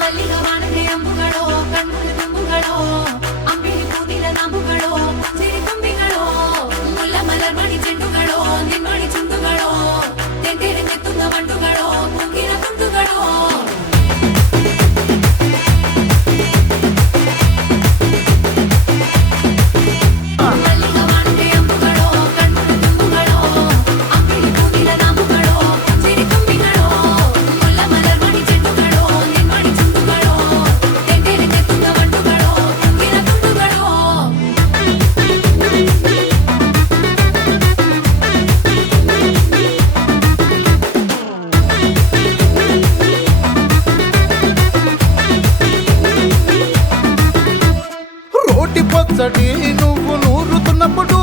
ಮಲ್ಲಿಗ ವಾನದೆ ಅಂಬುಗಳೋ ಕಣ್ಣುಗಳ ತುಂಬುಗಳೋ ಅಂಬಿಳಿ ಕೂದಿಲ ನಾಂಬುಗಳೋ ಸಿರಿ ತುಂಬಿಗಳೋ ಮುಲ್ಲ ಮಲರ್ಮಣಿ ಚೆಂಡುಗಳೋ ನಿನ್ಮಣಿ ಚುಂಡುಗಳೋ ತೆಂಟೆರೆ ತೆತ್ತುಂಗ ಬಂಡುಗಳೋ ಮುಂಗಿನ ತುಂಡುಗಳೋ పచ్చడి నువ్వు నూరుతున్నప్పుడు